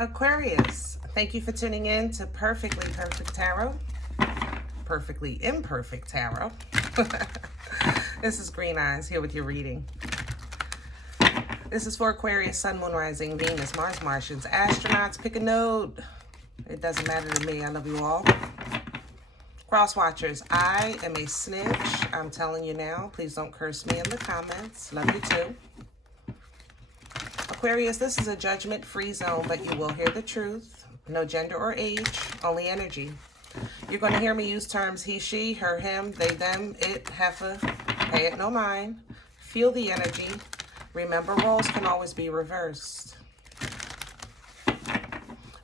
Aquarius, thank you for tuning in to Perfectly Perfect Tarot, Perfectly Imperfect Tarot. This is Green Eyes here with your reading. This is for Aquarius, Sun, Moon, Rising, Venus, Mars, Martians, astronauts. Pick a node. It doesn't matter to me. I love you all. Cross watchers, I am a snitch. I'm telling you now. Please don't curse me in the comments. Love you too. Aquarius, this is a judgment-free zone, but you will hear the truth. No gender or age, only energy. You're going to hear me use terms he, she, her, him, they, them, it, heifer. Pay it no mind. Feel the energy. Remember, roles can always be reversed.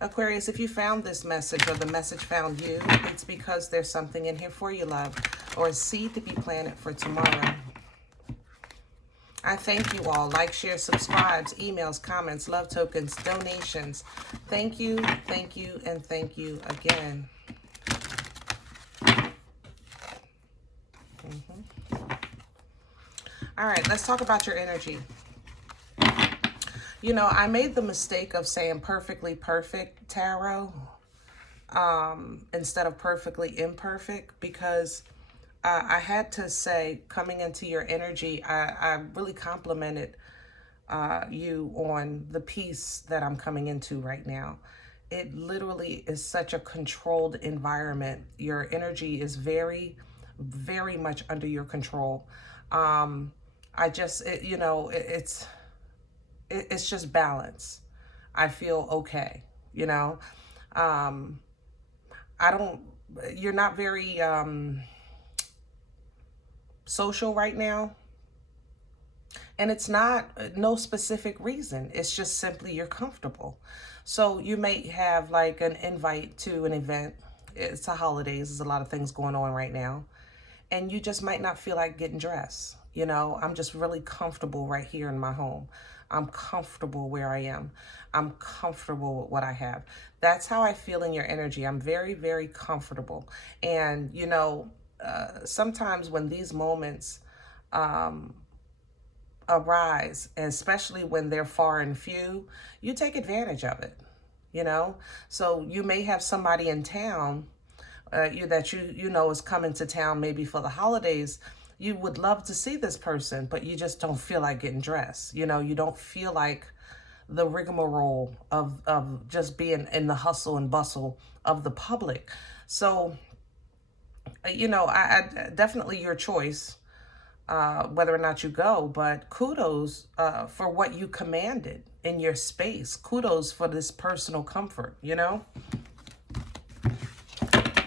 Aquarius, if you found this message or the message found you, it's because there's something in here for you, love, or a seed to be planted for tomorrow. I thank you all. Like, share, subscribes, emails, comments, love tokens, donations. Thank you, and thank you again. All right, let's talk about your energy. You know, I made the mistake of saying perfectly perfect tarot instead of perfectly imperfect because I had to say, coming into your energy, I really complimented you on the piece that I'm coming into right now. It literally is such a controlled environment. Your energy is very, very much under your control. It's just balance. I feel okay, you know. You're not very social right now, and it's not no specific reason. It's just simply you're comfortable. So you may have like an invite to an event. It's the holidays. There's a lot of things going on right now, and you just might not feel like getting dressed. You know, I'm just really comfortable right here in my home. I'm comfortable where I am. I'm comfortable with what I have. That's how I feel in your energy. I'm very, very comfortable. And, you know, sometimes when these moments arise, especially when they're far and few, you take advantage of it, you know? So you may have somebody in town that you know is coming to town maybe for the holidays. You would love to see this person, but you just don't feel like getting dressed. You know, you don't feel like the rigmarole of just being in the hustle and bustle of the public. So, you know, I definitely your choice, whether or not you go, but kudos for what you commanded in your space. Kudos for this personal comfort, you know?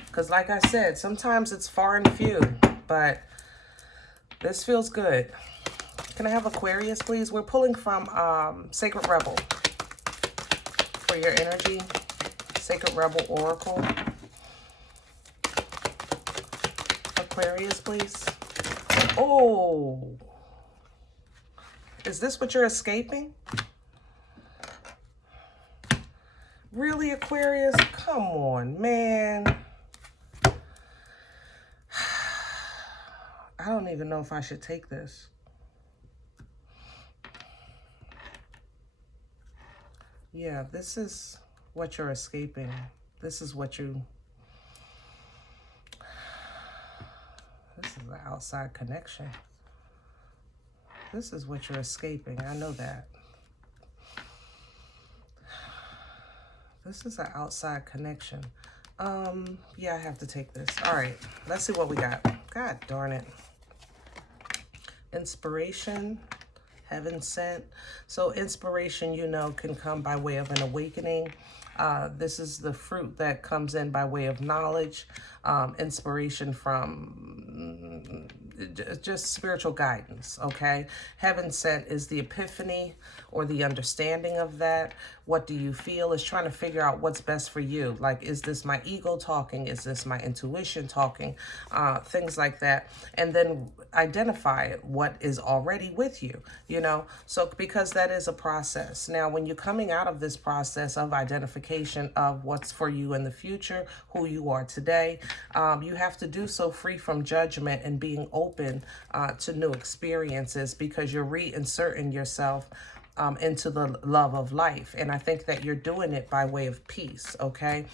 Because like I said, sometimes it's far and few, but this feels good. Can I have Aquarius, please? We're pulling from Sacred Rebel for your energy. Sacred Rebel Oracle. Aquarius, please. Oh. Is this what you're escaping? Really, Aquarius? Come on, man. I don't even know if I should take this. Yeah, this is what you're escaping. This is what you... This is the outside connection. This is what you're escaping. I know that. This is an outside connection. Yeah, I have to take this. All right, let's see what we got. God darn it. Inspiration, heaven sent. So inspiration, you know, can come by way of an awakening. This is the fruit that comes in by way of knowledge, inspiration from just spiritual guidance, okay? Heaven sent is the epiphany or the understanding of that. What do you feel? Is trying to figure out what's best for you. Like, is this my ego talking? Is this my intuition talking? Things like that. And then identify what is already with you, you know? So because that is a process. Now, when you're coming out of this process of identification of what's for you in the future, who you are today, you have to do so free from judgment and being open to new experiences, because you're reinserting yourself into the love of life. And I think that you're doing it by way of peace, okay?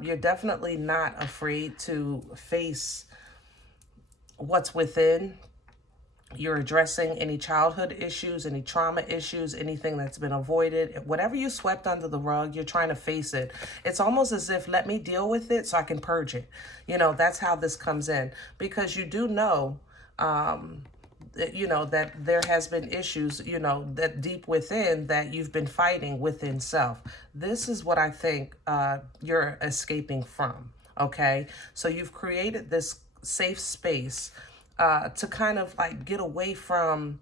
You're definitely not afraid to face what's within. You're addressing any childhood issues, any trauma issues, anything that's been avoided. Whatever you swept under the rug, you're trying to face it. It's almost as if, let me deal with it so I can purge it. You know, that's how this comes in. Because you do know, you know, that there has been issues, you know, that deep within that you've been fighting within self. This is what I think you're escaping from, okay? So you've created this safe space to kind of like get away from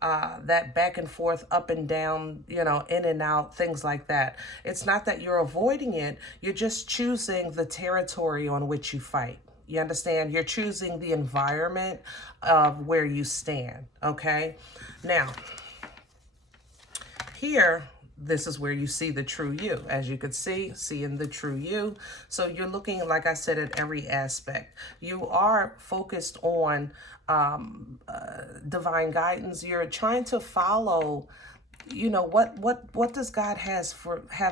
that back and forth, up and down, you know, in and out, things like that. It's not that you're avoiding it. You're just choosing the territory on which you fight. You understand? You're choosing the environment of where you stand, okay? Now, here, this is where you see the true you. As you could see, seeing the true you. So you're looking, like I said, at every aspect. You are focused on divine guidance. You're trying to follow, you know, what does God have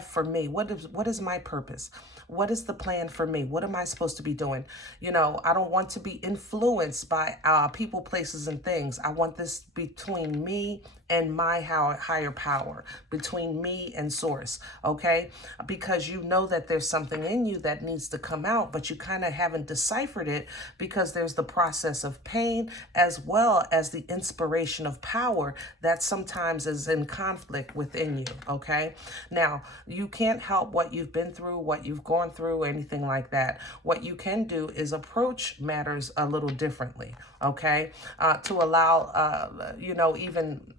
for me? What is my purpose? What is the plan for me? What am I supposed to be doing? You know, I don't want to be influenced by people, places, and things. I want this between me and my higher power, between me and source, okay? Because you know that there's something in you that needs to come out, but you kind of haven't deciphered it because there's the process of pain as well as the inspiration of power that sometimes is in conflict within you, okay? Now, you can't help what you've been through, what you've gone through, anything like that. What you can do is approach matters a little differently, okay? To allow, you know, even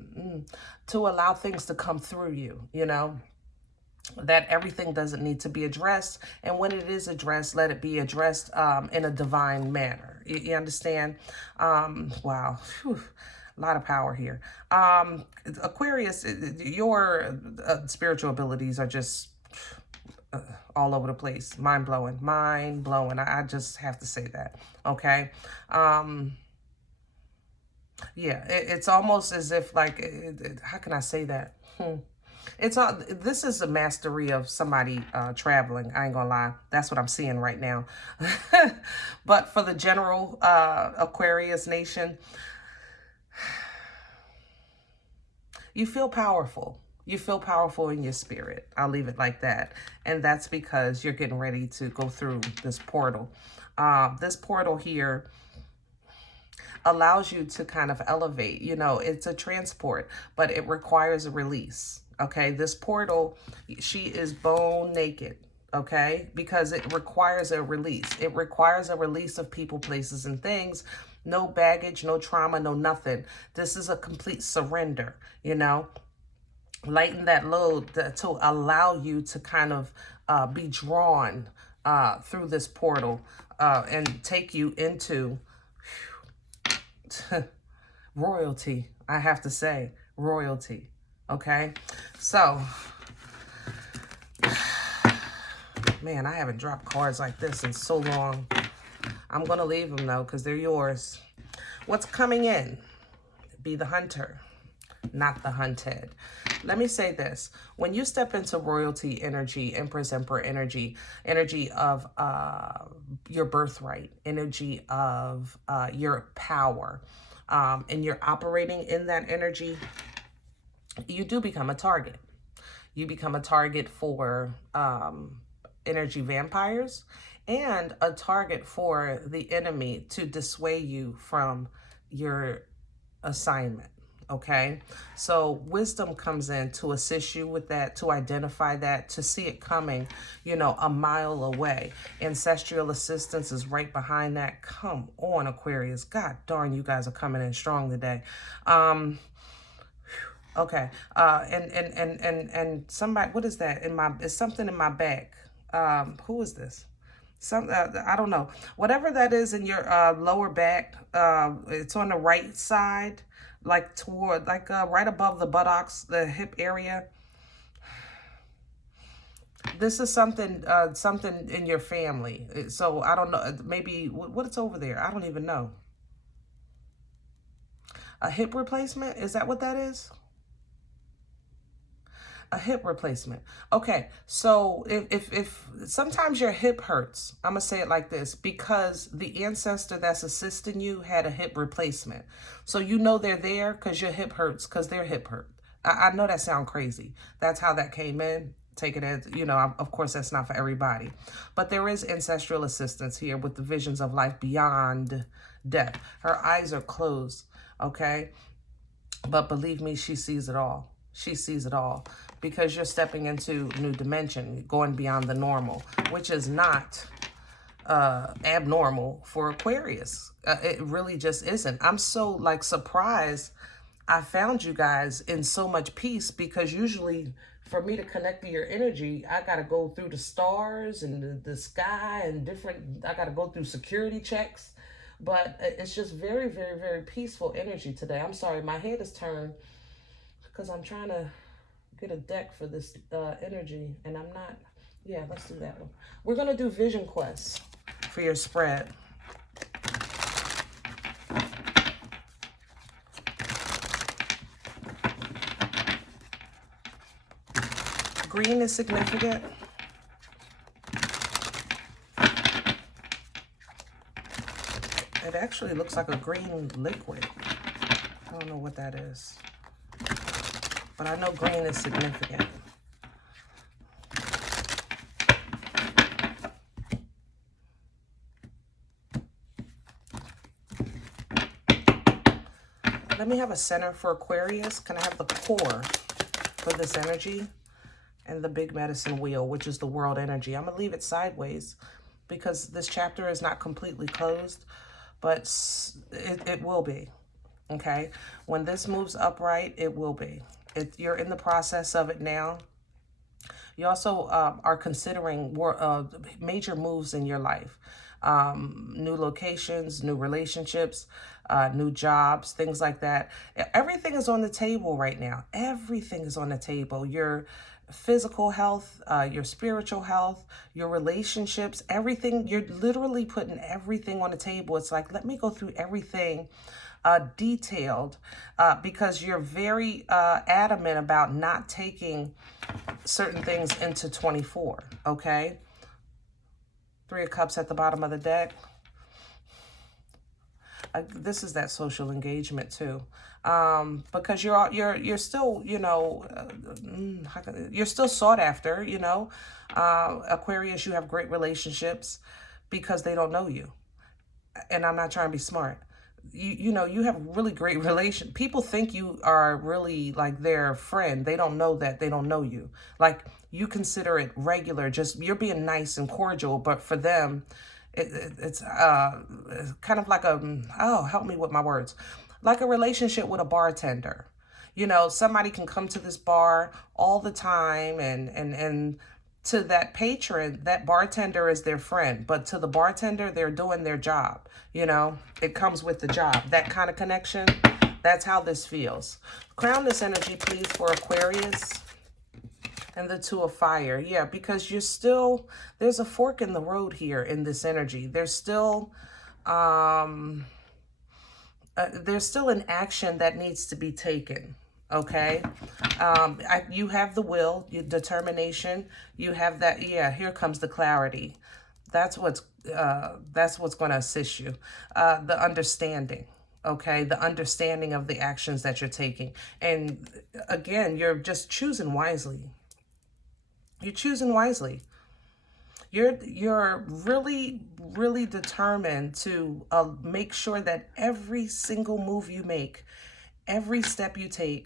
to allow things to come through you, you know, that everything doesn't need to be addressed. And when it is addressed, let it be addressed in a divine manner. You understand? Wow. Whew. A lot of power here. Aquarius, your spiritual abilities are just all over the place. Mind-blowing. Mind-blowing. I just have to say that. Okay? Yeah, it's almost as if, like, how can I say that? This is a mastery of somebody traveling. I ain't gonna lie. That's what I'm seeing right now. But for the general Aquarius nation, you feel powerful. You feel powerful in your spirit. I'll leave it like that. And that's because you're getting ready to go through this portal. This portal here allows you to kind of elevate. You know, it's a transport, but it requires a release. Okay, this portal, she is bone naked. Okay, because it requires a release. It requires a release of people, places, and things. No baggage, no trauma, no nothing. This is a complete surrender, you know. Lighten that load to allow you to kind of be drawn through this portal and take you into royalty. I have to say, royalty. Okay, so, man, I haven't dropped cards like this in so long. I'm going to leave them, though, because they're yours. What's coming in? Be the hunter, not the hunted. Let me say this. When you step into royalty energy, Empress, Emperor energy, energy of your birthright, energy of your power, and you're operating in that energy, you do become a target. You become a target for energy vampires and a target for the enemy to dissuade you from your assignment. Okay, so wisdom comes in to assist you with that, to identify that, to see it coming, you know, a mile away. Ancestral assistance is right behind that. Come on, Aquarius. God darn, you guys are coming in strong today. Okay, and somebody, what is that in my? It's something in my back. Who is this? I don't know. Whatever that is in your lower back. It's on the right side. Like toward, like right above the buttocks, the hip area. This is something, something in your family. So I don't know. Maybe what's over there? I don't even know. A hip replacement? Is that what that is? A hip replacement. Okay, so if sometimes your hip hurts, I'm gonna say it like this, because the ancestor that's assisting you had a hip replacement. So you know they're there because your hip hurts because their hip hurt. I know that sounds crazy. That's how that came in. Take it as, you know, of course that's not for everybody. But there is ancestral assistance here with the visions of life beyond death. Her eyes are closed, okay? But believe me, she sees it all. She sees it all because you're stepping into a new dimension, going beyond the normal, which is not abnormal for Aquarius. It really just isn't. I'm so like surprised I found you guys in so much peace, because usually for me to connect to your energy, I got to go through the stars and the sky and different, I got to go through security checks. But it's just very, very, very peaceful energy today. I'm sorry, my head is turned because I'm trying to get a deck for this energy, and I'm not. Yeah, let's do that one. We're going to do Vision Quest for your spread. Green is significant. It actually looks like a green liquid. I don't know what that is, but I know green is significant. Let me have a center for Aquarius. Can I have the core for this energy? And the big medicine wheel, which is the world energy. I'm going to leave it sideways because this chapter is not completely closed, but it will be, okay? When this moves upright, it will be. You're in the process of it now. You also are considering major moves in your life. New locations, new relationships, new jobs, things like that. Everything is on the table right now. Everything is on the table. Your physical health, your spiritual health, your relationships, everything. You're literally putting everything on the table. It's like, let me go through everything detailed, because you're very adamant about not taking certain things into 24, okay? 3 of Cups at the bottom of the deck. This is that social engagement too, because you're still, you know, you're still sought after, you know. Aquarius, you have great relationships because they don't know you, and I'm not trying to be smart. You know, you have really great relation. People think you are really like their friend. They don't know that they don't know you. Like, you consider it regular, just you're being nice and cordial, but for them, it's kind of like oh, help me with my words, like a relationship with a bartender. You know, somebody can come to this bar all the time, and to that patron, that bartender is their friend, but to the bartender, they're doing their job. You know, it comes with the job. That kind of connection, that's how this feels. Crown this energy, please, for Aquarius. And the 2 of Fire. Yeah, because you're still, there's a fork in the road here in this energy. There's still an action that needs to be taken. Okay. You have the will, your determination. You have that. Yeah, here comes the clarity. That's what's going to assist you. The understanding. Okay, the understanding of the actions that you're taking. And again, you're just choosing wisely. You're choosing wisely. You're really, really determined to make sure that every single move you make, every step you take,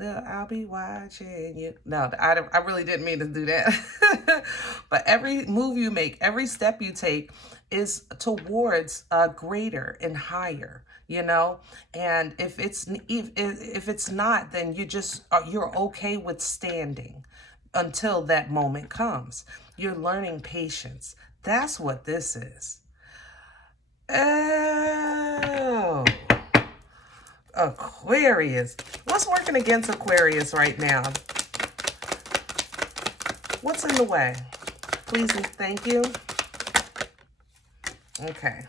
I'll be watching you. No, I really didn't mean to do that. But every move you make, every step you take is towards greater and higher, you know? And if it's not, then you're okay with standing until that moment comes. You're learning patience. That's what this is. Oh, Aquarius. What's working against Aquarius right now? What's in the way? Please and thank you. Okay.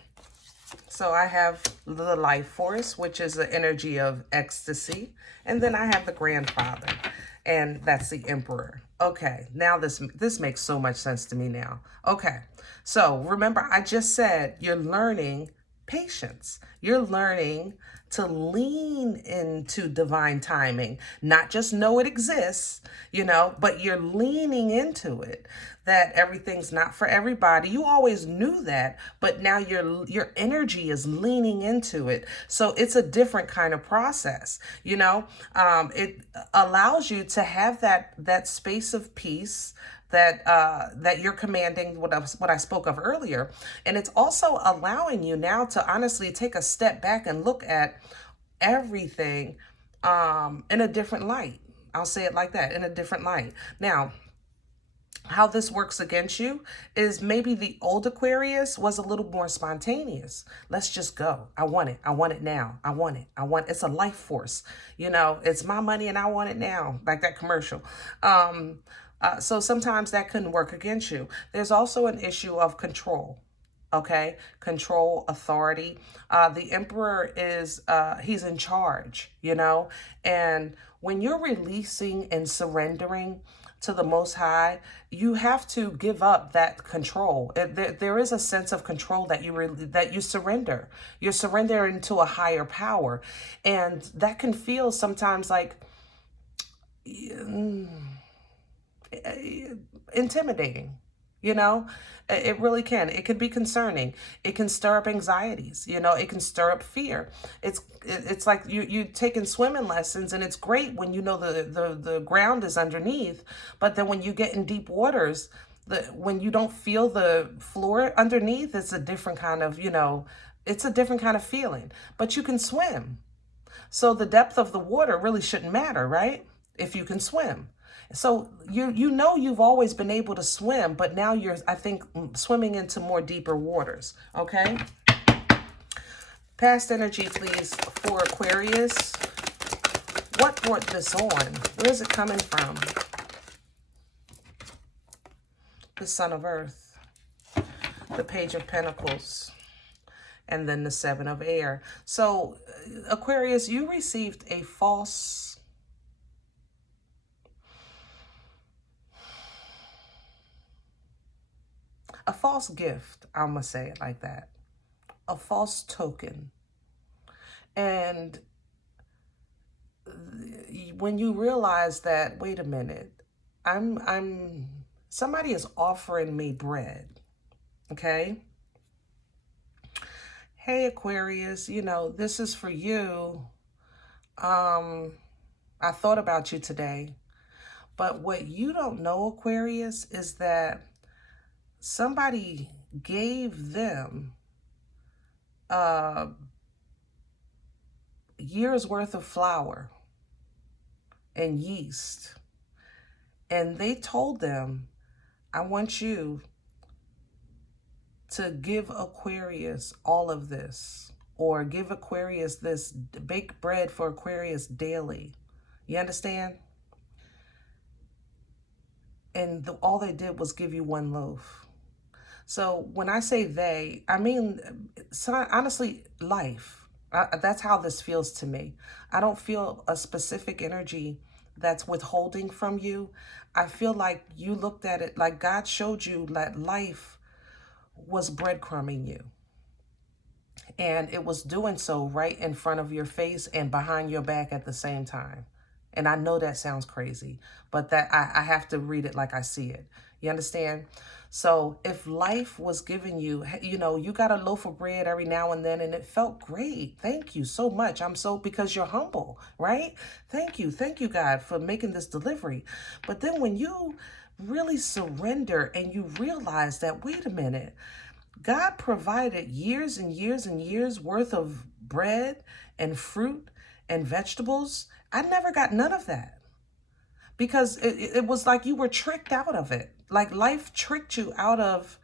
So I have the life force, which is the energy of ecstasy. And then I have the grandfather. and that's the Emperor. Okay, now this makes so much sense to me now. Okay, so remember I just said you're learning patience. You're learning to lean into divine timing, not just know it exists, but you're leaning into it, that everything's not for everybody. You always knew that, but now your energy is leaning into it. So it's a different kind of process, it allows you to have that space of peace that you're commanding, what I spoke of earlier. And it's also allowing you now to honestly take a step back and look at everything in a different light. I'll say it like that, in a different light. Now, how this works against you is maybe the old Aquarius was a little more spontaneous. Let's just go. I want it. I want it now. I want it. It's a life force. It's my money and I want it now. Like that commercial. So sometimes that couldn't work against you. There's also an issue of control. Okay, control, authority. The Emperor is, he's in charge, and when you're releasing and surrendering to the Most High, you have to give up that control. There is a sense of control that you surrender. You're surrendering to a higher power, and that can feel sometimes like intimidating. It really can. It could be concerning. It can stir up anxieties. It can stir up fear. It's like you taking swimming lessons, and it's great when the ground is underneath, but then when you get in deep waters, when you don't feel the floor underneath, it's a different kind of it's a different kind of feeling. But you can swim, so the depth of the water really shouldn't matter, right? If you can swim. So you've always been able to swim, but now you're, I think, swimming into more deeper waters, okay? Past energy, please, for Aquarius. What brought this on? Where is it coming from? The Son of Earth, the Page of Pentacles, and then the Seven of Air. So, Aquarius, you received a false gift, I'm going to say it like that. A false token. And when you realize that, wait a minute, somebody is offering me bread, okay? Hey, Aquarius, this is for you. I thought about you today. But what you don't know, Aquarius, is that somebody gave them a year's worth of flour and yeast. And they told them, I want you to give Aquarius all of this, or give Aquarius this, bake bread for Aquarius daily. You understand? And all they did was give you one loaf. So when I say they, I mean, honestly, life. That's how this feels to me. I don't feel a specific energy that's withholding from you. I feel like you looked at it like God showed you that life was breadcrumbing you. And it was doing so right in front of your face and behind your back at the same time. And I know that sounds crazy, but that I have to read it like I see it. You understand? So if life was giving you, you got a loaf of bread every now and then, and it felt great. Thank you so much. Because you're humble, right? Thank you, God, for making this delivery. But then when you really surrender and you realize that, wait a minute, God provided years and years and years worth of bread and fruit and vegetables. I never got none of that, because it was like you were tricked out of it. Like life tricked you out of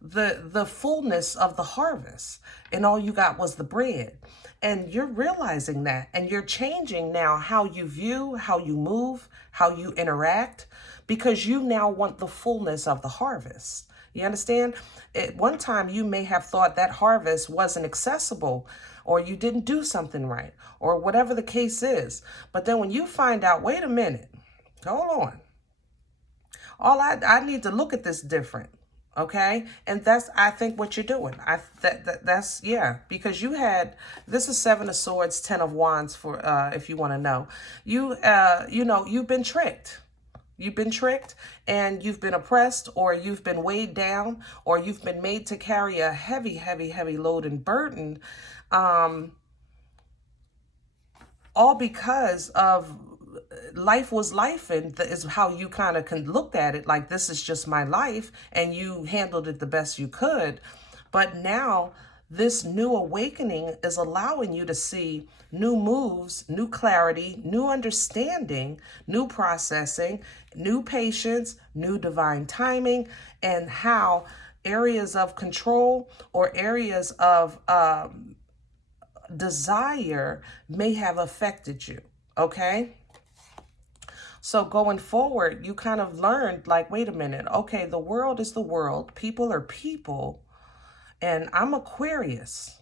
the fullness of the harvest, and all you got was the bread. And you're realizing that, and you're changing now how you view, how you move, how you interact, because you now want the fullness of the harvest. You understand? At one time, you may have thought that harvest wasn't accessible, or you didn't do something right, or whatever the case is. But then when you find out, wait a minute, Hold on. I need to look at this different. Okay, and that's, I think, what you're doing. That's, yeah, because you had, this is Seven of Swords, Ten of Wands, for if you want to know. You know, you've been tricked. You've been tricked, and you've been oppressed, or you've been weighed down, or you've been made to carry a heavy, heavy, heavy load and burden, all because of life was life, and is how you kind of looked at it, like, this is just my life, and you handled it the best you could. But now this new awakening is allowing you to see new moves, new clarity, new understanding, new processing, new patience, new divine timing, and how areas of control or areas of desire may have affected you. Okay? So going forward, you kind of learned, like, wait a minute, okay, the world is the world, people are people, and I'm Aquarius.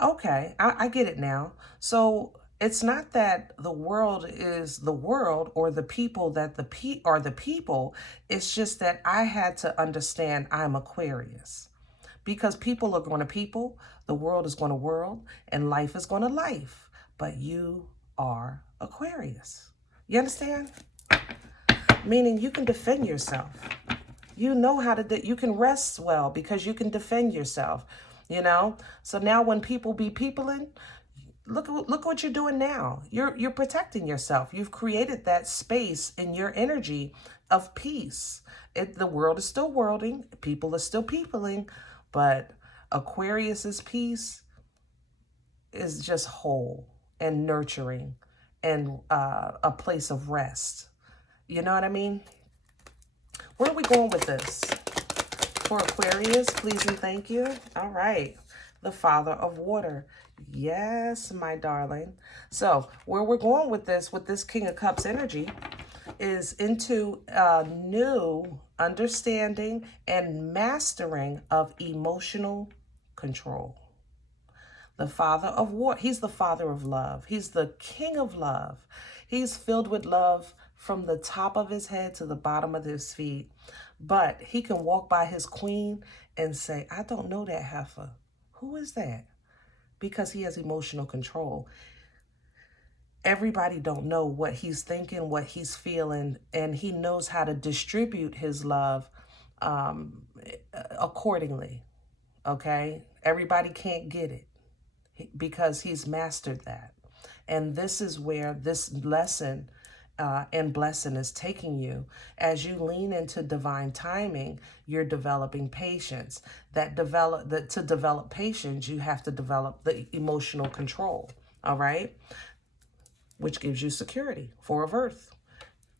Okay, I get it now. So it's not that the world is the world, or the people that are the people. It's just that I had to understand I'm Aquarius. Because people are going to people, the world is going to world, and life is going to life. But you are Aquarius. You understand? Meaning you can defend yourself. You know how to, you can rest well because you can defend yourself, you know? So now when people be peopling, look what you're doing now. You're protecting yourself. You've created that space in your energy of peace. The world is still worlding, people are still peopling, but Aquarius's peace is just whole and nurturing, and a place of rest. You know what I mean? Where are we going with this? For Aquarius, please and thank you. All right. The Father of Water. Yes, my darling. So where we're going with this King of Cups energy, is into a new understanding and mastering of emotional control. The Father of Water, he's the Father of love. He's the King of love. He's filled with love from the top of his head to the bottom of his feet. But he can walk by his queen and say, I don't know that heifer. Who is that? Because he has emotional control. Everybody don't know what he's thinking, what he's feeling, and he knows how to distribute his love accordingly, okay? Everybody can't get it because he's mastered that. And this is where this lesson and blessing is taking you. As you lean into divine timing, you're developing patience. To develop patience, you have to develop the emotional control, all right? Which gives you security. Four of Earth.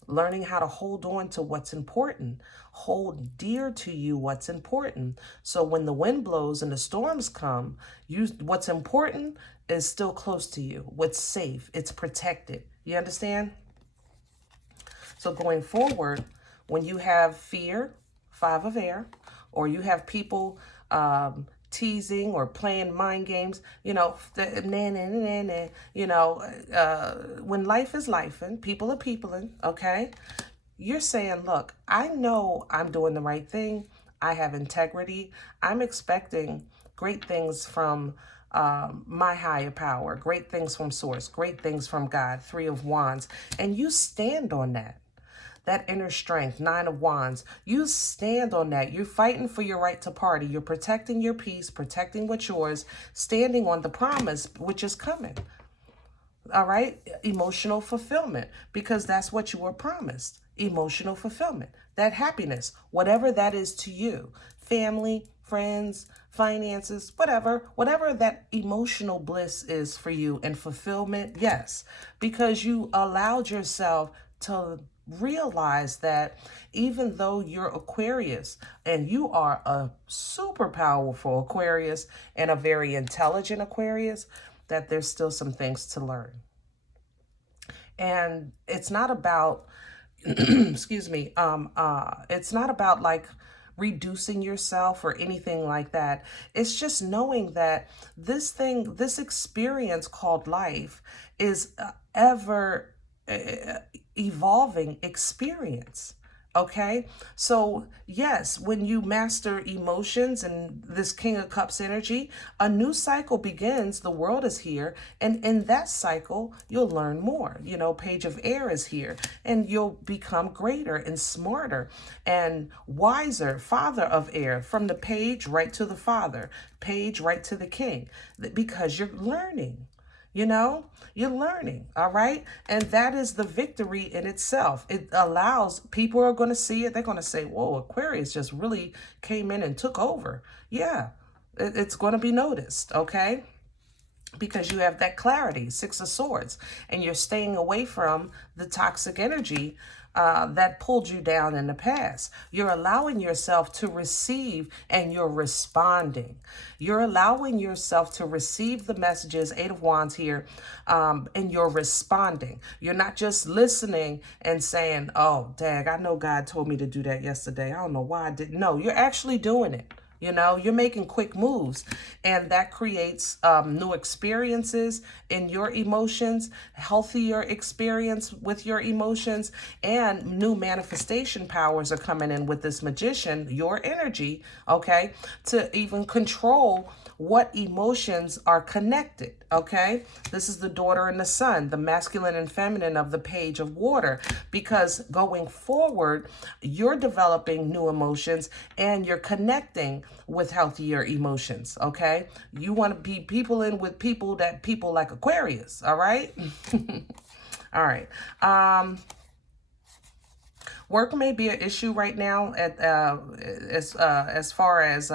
Learning how to hold on to what's important. Hold dear to you what's important. So when the wind blows and the storms come, what's important is still close to you. What's safe, it's protected. You understand? So going forward, when you have fear, Five of Air, or you have people teasing or playing mind games, you know, you know, when life is life and people are peopling, okay? You're saying, look, I know I'm doing the right thing. I have integrity. I'm expecting great things from my higher power, great things from Source, great things from God, Three of Wands. And you stand on that. That inner strength, Nine of Wands, you stand on that. You're fighting for your right to party. You're protecting your peace, protecting what's yours, standing on the promise, which is coming. All right? Emotional fulfillment, because that's what you were promised. Emotional fulfillment, that happiness, whatever that is to you, family, friends, finances, whatever that emotional bliss is for you and fulfillment, yes, because you allowed yourself to realize that even though you're Aquarius and you are a super powerful Aquarius and a very intelligent Aquarius, that there's still some things to learn. And it's not about, excuse me, it's not about like reducing yourself or anything like that. It's just knowing that this experience called life is evolving experience. Okay, so yes, when you master emotions and this King of Cups energy, a new cycle begins. The world is here, and in that cycle, you'll learn more. You know, Page of Air is here, and you'll become greater and smarter and wiser. Father of Air, from the page right to the father, page right to the king, because you're learning. You know, you're learning, all right? And that is the victory in itself. It allows, people are going to see it. They're going to say, whoa, Aquarius just really came in and took over. Yeah, it's going to be noticed, okay? Because you have that clarity, Six of Swords, and you're staying away from the toxic energy that pulled you down in the past. You're allowing yourself to receive, and you're responding. You're allowing yourself to receive the messages, Eight of Wands here, and you're responding. You're not just listening and saying, oh, dag, I know God told me to do that yesterday. I don't know why I didn't. No, you're actually doing it. You know, you're making quick moves, and that creates new experiences in your emotions, healthier experience with your emotions, and new manifestation powers are coming in with this Magician, your energy, okay, to even control what emotions are connected, okay? This is the daughter and the son, the masculine and feminine of the Page of Water, because going forward, you're developing new emotions and you're connecting with healthier emotions, okay? You want to be people in with people like Aquarius, all right? All right. Work may be an issue right now at as far as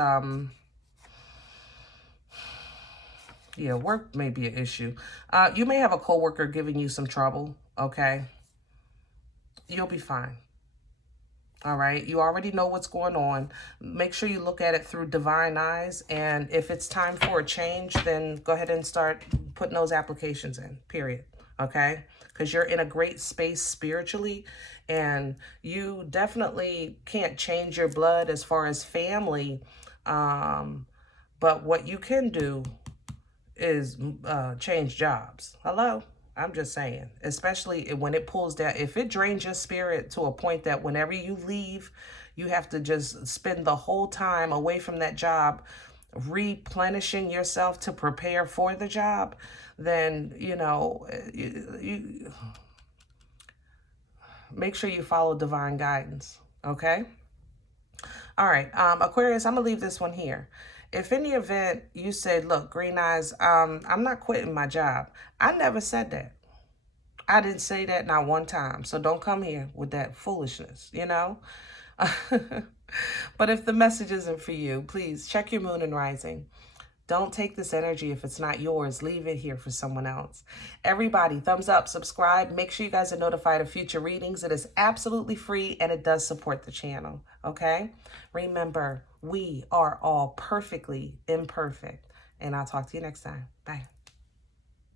yeah, work may be an issue. You may have a coworker giving you some trouble, okay? You'll be fine. All right, you already know what's going on. Make sure you look at it through divine eyes, and if it's time for a change, then go ahead and start putting those applications in, period, okay? Because you're in a great space spiritually, and you definitely can't change your blood as far as family, but what you can do is change jobs. Hello? I'm just saying, especially when it pulls down, if it drains your spirit to a point that whenever you leave, you have to just spend the whole time away from that job, replenishing yourself to prepare for the job, then, you know, you make sure you follow divine guidance, okay? All right, Aquarius, I'm going to leave this one here. If in the event you said, look, Green Eyes, I'm not quitting my job. I never said that. I didn't say that not one time. So don't come here with that foolishness, you know? But if the message isn't for you, please check your moon and rising. Don't take this energy if it's not yours. Leave it here for someone else. Everybody, thumbs up, subscribe. Make sure you guys are notified of future readings. It is absolutely free, and it does support the channel, okay? Remember, we are all perfectly imperfect. And I'll talk to you next time. Bye.